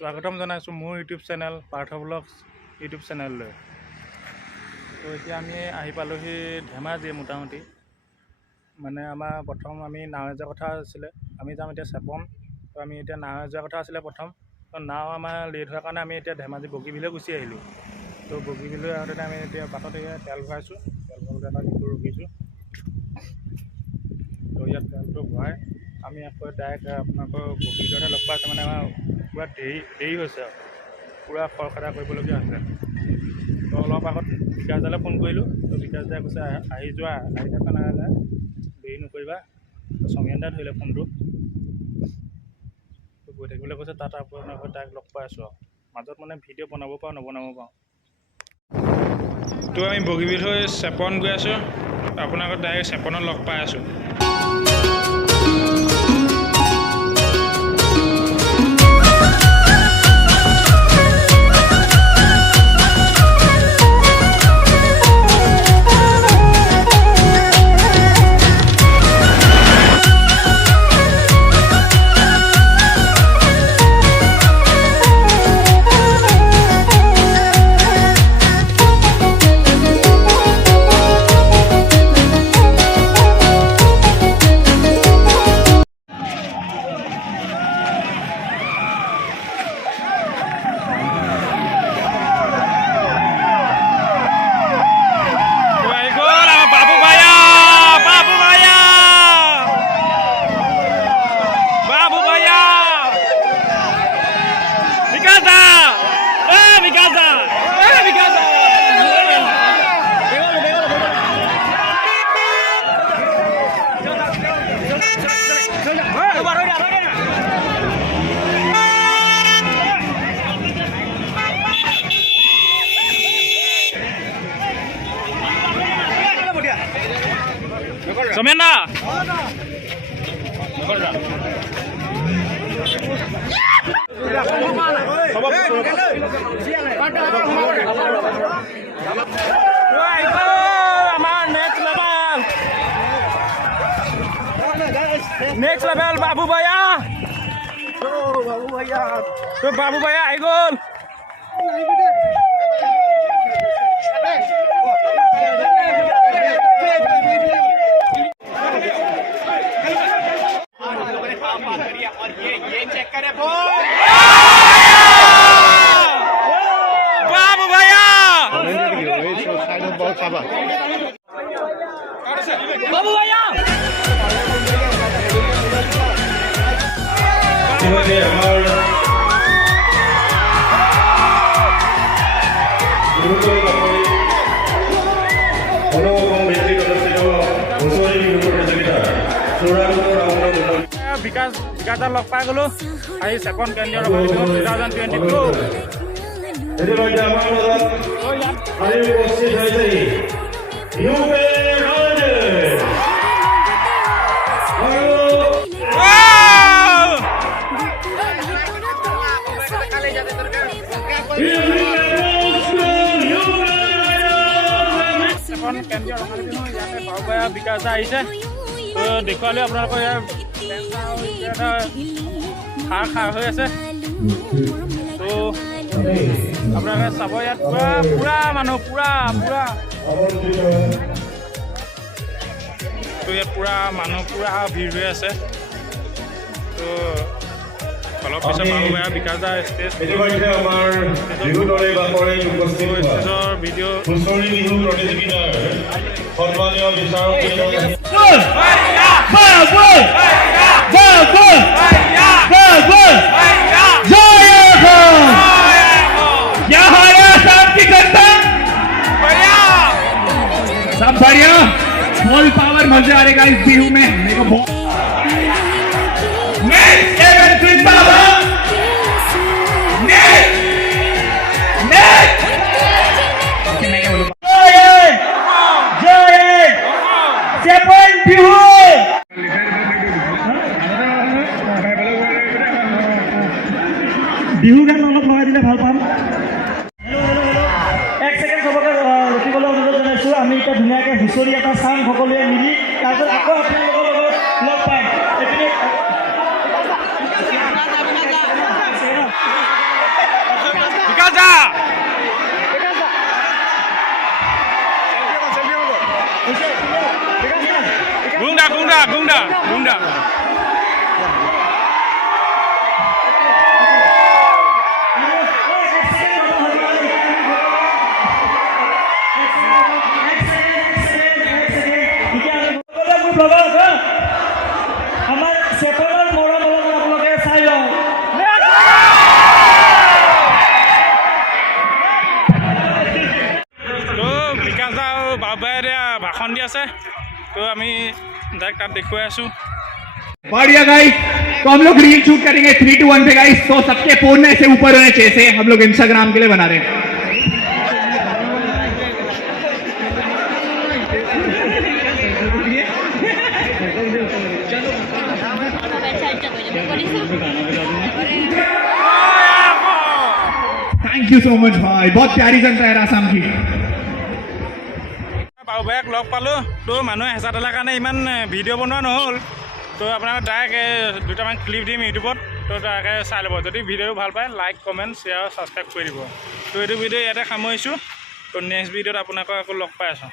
স্বাগতম জনাইছোঁ মোৰ YouTube channel Partha vlogs YouTube চেনেললৈ। তো এতিয়া আমি আহি পালোহি ধেমাজি। মোটামুটি মানে আমাৰ প্ৰথম আমি নাৱে যোৱাৰ কথা আছিলে, আমি যাম এতিয়া চেপন। তো আমি এতিয়া নাৱে যোৱাৰ কথা আছিলে প্ৰথম। তো নাও আমাৰ লেট হোৱাৰ কাৰণে আমি এতিয়া ধেমাজি বগীবিললৈ গুচি আহিলোঁ। তো বগীবিললৈ আহোঁতে আমি এতিয়া বাটত তেল ভৰাইছোঁ, তেল ভৰাবলৈ এটা ডিপু ৰখিছোঁ। তো ইয়াত তেলটো ভৰাই আমি আকৌ ডাইৰেক্ট আপোনালোকৰ বগীবিলতহে লগ পাইছোঁ। মানে আমাৰ পূৰা দেৰি হৈছে আৰু পূৰা খৰখেদা কৰিবলগীয়া হৈছে। তো অলপ আগত বিকাশদালৈ ফোন কৰিলোঁ। তো বিকাশদাই কৈছে আহি যোৱা, আহি থকা নাই দেৰি নকৰিবা। তো সমীৰণ দাই ধৰিলে ফোনটো, তো গৈ থাকিবলৈ কৈছে। তাত আপোনালোকৰ ডাইৰেক্ট লগ পাই আছোঁ আৰু মাজত মানে ভিডিঅ' বনাব পাৰোঁ নবনাব পাৰোঁ। তো আমি বগীবিল হৈ চেপন গৈ আছোঁ, আপোনালোকক ডাইৰেক্ট চেপনত লগ পাই আছোঁ। Somena next level Babu Bhaiya. So Babu Bhaiya I go. और ये चेक करे बाबू भैया, बाबू भैया বিকাশদাৰ লগ পাই গ'লোঁ। আহি চেপন কেন্দ্ৰীয় 2022 চেপন কেন্দ্ৰীয় বাবু ভৈয়া বিকাশদা আহিছে। তো দেখুৱালোঁ আপোনালোকৰ ইয়াৰ খাৰ হৈ আছে। তো আপোনালোকে চাব ইয়াত পুৰা মানুহ পুৰা তো ইয়াত পুৰা মানুহ পুৰা ভিৰ হৈ আছে। তো অলপ পিছত বাবু ভৈয়া বিকাশদা ষ্টেজৰ ভিডিঅ' सब बढ़िया, फुल पावर मजा आ रहेगा इस बिहू में। मेरे को बहुत বিহু গান অলপ লগাই দিলে ভাল পাম। এক ছেকেণ্ড চবকে ৰখিবলৈ অনুৰোধ জনাইছোঁ। আমি এতিয়া ধুনীয়াকৈ হুঁচৰি এটা চাম সকলোৱে মিলি, তাৰপিছত আকৌ আপোনালোকৰ লগত লগ পাম। গুংডা আমাৰ চেপলৰ মৰম অলপমান আপোনালোকে চাই লওঁ তো বিকাশ দা আৰু বাবুবাই এতিয়া ভাষণ দি আছে তো আমি ডাইৰেক্ট তাত দেখুৱাই আছোঁ बढ़िया गाइस तो हम लोग रील शूट करेंगे 3 to 1 पे गाइस तो सबके फोन ऐसे ऊपर होने चाहिए से हम लोग इंस्टाग्राम के लिए बना रहे हैं थैंक यू सो मच भाई बहुत प्यारी जनता है आसाम की বাবুবাইক লগ পালোঁ তো মানুহে হেঁচা ঠেলাৰ কাৰণে ইমান ভিডিঅ' বনোৱা নহ'ল তো আপোনালোকে ডাইৰেক্ট দুটামান ক্লিপ দিম ইউটিউবত তো তাকে চাই ল'ব যদি ভিডিঅ'টো ভাল পায় লাইক কমেণ্ট শ্বেয়াৰ ছাবস্ক্ৰাইব কৰি দিব তো এইটো ভিডিঅ' ইয়াতে সামৰিছোঁ তো নেক্সট ভিডিঅ'ত আপোনালোকক আকৌ লগ পাই আছোঁ